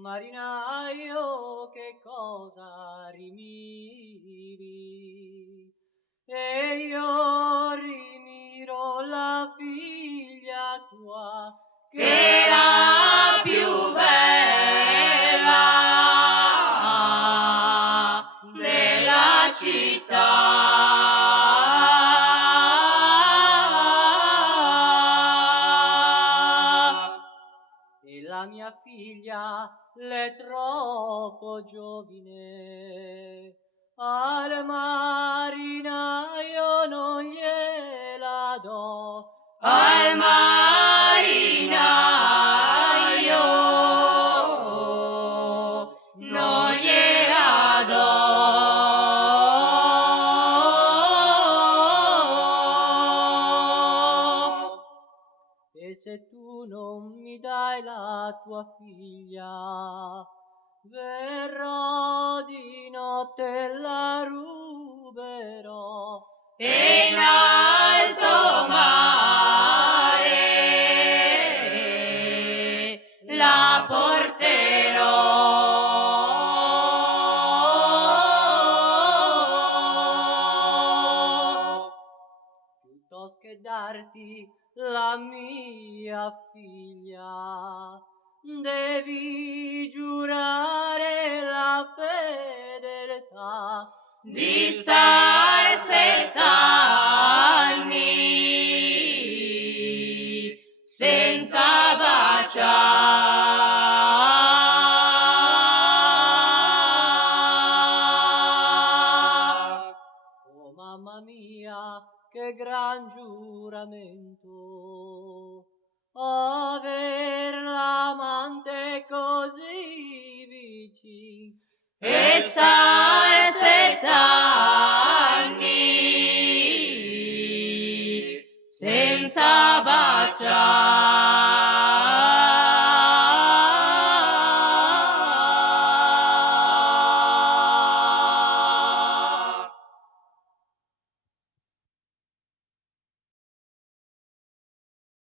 marinaio, che cosa rimiri? E io rimiro la figlia tua, che era più bella della città. e la mia figlia l'è troppo giovine, al marinaio non gliela do, al marinaio non gliela do. e se tu non mi dai la tua figlia, verrò di notte e la ruberò, E in alto mare la porterò. piuttosto che darti la mia figlia, devi giurare la fedeltà Di star 7 anni senza baciare. Oh mamma mia, che gran giuramento, aver l'amante così vicino E sta